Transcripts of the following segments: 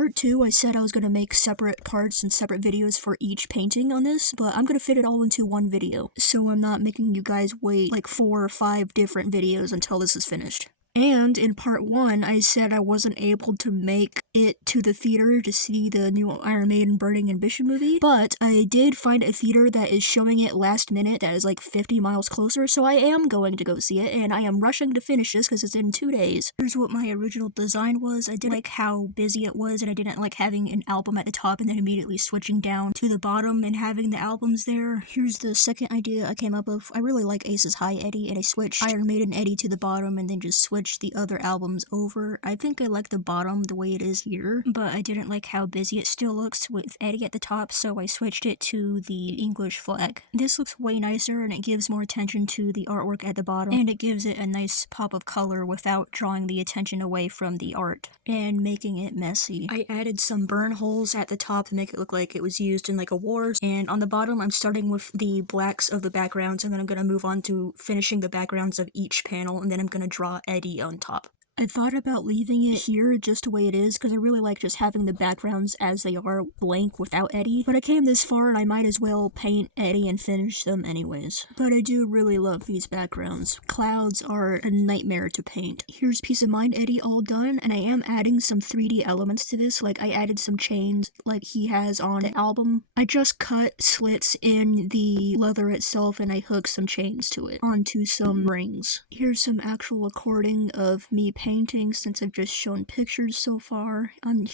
part 2, I said I was going to make separate parts and separate videos for each painting on this, but I'm going to fit it all into one video, so I'm not making you guys wait like 4 or 5 different videos until this is finished. And in part 1, I said I wasn't able to make it to the theater to see the new Iron Maiden Burning Ambition movie, but I did find a theater that is showing it last minute that is like 50 miles closer, so I am going to go see it, and I am rushing to finish this because it's in 2 days. Here's what my original design was. I didn't like how busy it was, and I didn't like having an album at the top and then immediately switching down to the bottom and having the albums there. Here's the second idea I came up with. I really like Aces High Eddie, and I switched Iron Maiden Eddie to the bottom and then just switched the other albums over. I think I like the bottom the way it is here, but I didn't like how busy it still looks with Eddie at the top, so I switched it to the English flag. This looks way nicer, and it gives more attention to the artwork at the bottom, and it gives it a nice pop of color without drawing the attention away from the art and making it messy. I added some burn holes at the top to make it look like it was used in like a war, and on the bottom I'm starting with the blacks of the backgrounds, and then I'm going to move on to finishing the backgrounds of each panel, and then I'm going to draw Eddie on top. I thought about leaving it here just the way it is because I really like just having the backgrounds as they are blank without Eddie, but I came this far and I might as well paint Eddie and finish them anyways. But I do really love these backgrounds. Clouds are a nightmare to paint. Here's Peace of Mind Eddie all done, and I am adding some 3D elements to this, like I added some chains like he has on the album. I just cut slits in the leather itself and I hooked some chains to it onto some rings. Here's some actual recording of me painting since I've just shown pictures so far. I'm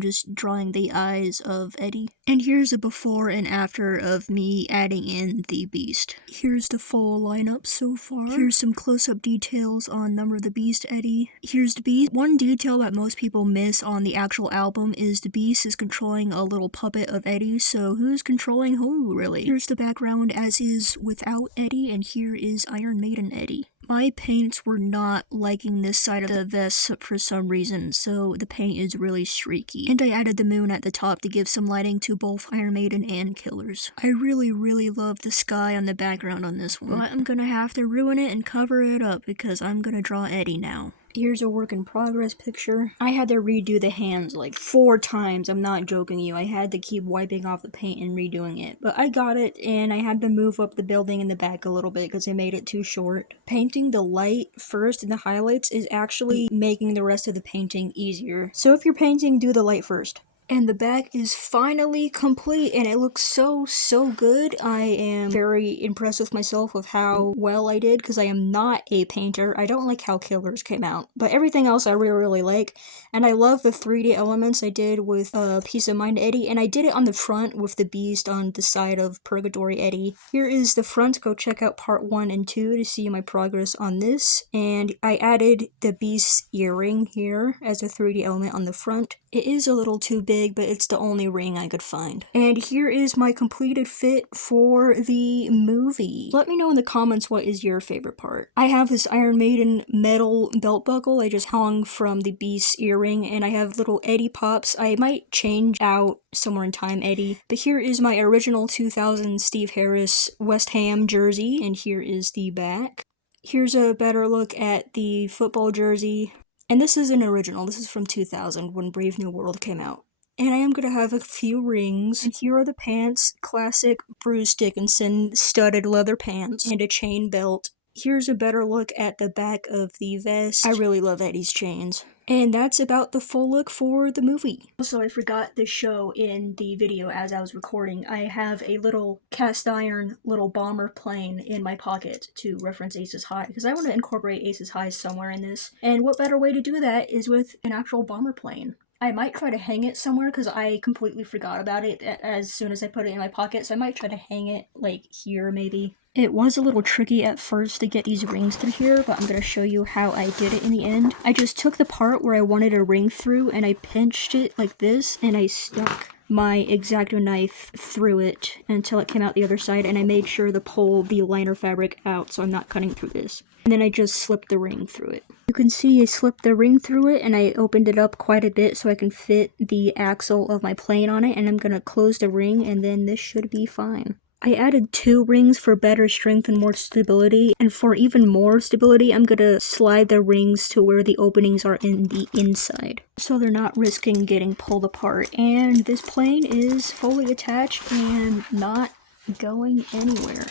just drawing the eyes of Eddie. And here's a before and after of me adding in the Beast. Here's the full lineup so far. Here's some close-up details on Number of the Beast Eddie. Here's the Beast. One detail that most people miss on the actual album is the Beast is controlling a little puppet of Eddie, so who's controlling who, really? Here's the background as is without Eddie, and here is Iron Maiden Eddie. My paints were not liking this side of the vest for some reason, so the paint is really streaky. And I added the moon at the top to give some lighting to both Iron Maiden and Killers. I really love the sky on the background on this one, but I'm gonna have to ruin it and cover it up because I'm gonna draw Eddie now. Here's a work in progress picture. I had to redo the hands like 4 times, I'm not joking you. I had to keep wiping off the paint and redoing it. But I got it, and I had to move up the building in the back a little bit because I made it too short. Painting the light first and the highlights is actually making the rest of the painting easier. So if you're painting, do the light first. And the back is finally complete, and it looks so good. I am very impressed with myself with how well I did, because I am not a painter. I don't like how Killers came out, but everything else I really like. And I love the 3D elements I did with Peace of Mind Eddie, and I did it on the front with the Beast on the side of Purgatory Eddie. Here is the front. Go check out part 1 and 2 to see my progress on this. And I added the Beast's earring here as a 3D element on the front. It is a little too big, but it's the only ring I could find. And here is my completed fit for the movie. Let me know in the comments what is your favorite part. I have this Iron Maiden metal belt buckle I just hung from the Beast's earring, and I have little Eddie pops. I might change out somewhere in time Eddie, but here is my original 2000 Steve Harris West Ham jersey, and here is the back. Here's a better look at the football jersey. And this is an original. This is from 2000 when Brave New World came out. And I am going to have a few rings. And here are the pants. Classic Bruce Dickinson studded leather pants and a chain belt. Here's a better look at the back of the vest. I really love Eddie's chains. And that's about the full look for the movie. Also, I forgot to show in the video as I was recording, I have a little cast iron little bomber plane in my pocket to reference Aces High, because I want to incorporate Aces High somewhere in this. And what better way to do that is with an actual bomber plane. I might try to hang it somewhere because I completely forgot about it as soon as I put it in my pocket, so I might try to hang it like here maybe. It was a little tricky at first to get these rings through here, but I'm going to show you how I did it in the end. I just took the part where I wanted a ring through and I pinched it like this, and I stuck my X-Acto knife through it until it came out the other side, and I made sure to pull the liner fabric out so I'm not cutting through this. And then I just slipped the ring through it. You can see I slipped the ring through it, and I opened it up quite a bit so I can fit the axle of my plane on it, and I'm going to close the ring, and then this should be fine. I added 2 rings for better strength and more stability, and for even more stability, I'm gonna slide the rings to where the openings are in the inside, so they're not risking getting pulled apart. And this plane is fully attached and not going anywhere.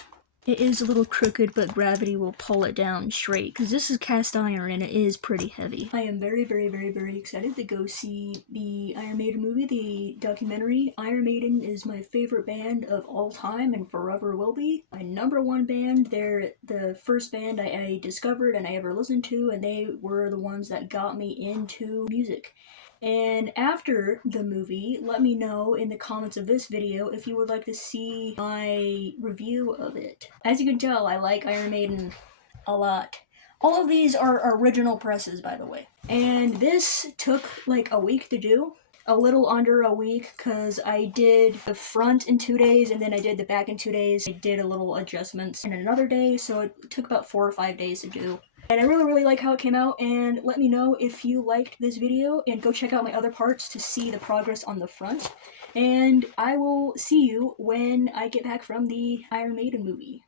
It is a little crooked, but gravity will pull it down straight, because this is cast iron and it is pretty heavy. I am very, very, very, very excited to go see the Iron Maiden movie, the documentary. Iron Maiden is my favorite band of all time and forever will be. My #1 band. They're the first band I discovered and I ever listened to, and they were the ones that got me into music. And after the movie, let me know in the comments of this video if you would like to see my review of it. As you can tell, I like Iron Maiden a lot. All of these are original presses, by the way. And this took like a week to do. A little under a week, because I did the front in 2 days and then I did the back in 2 days. I did a little adjustments in another day, so it took about 4 or 5 days to do. And I really, really like how it came out, and let me know if you liked this video, and go check out my other parts to see the progress on the front. And I will see you when I get back from the Iron Maiden movie.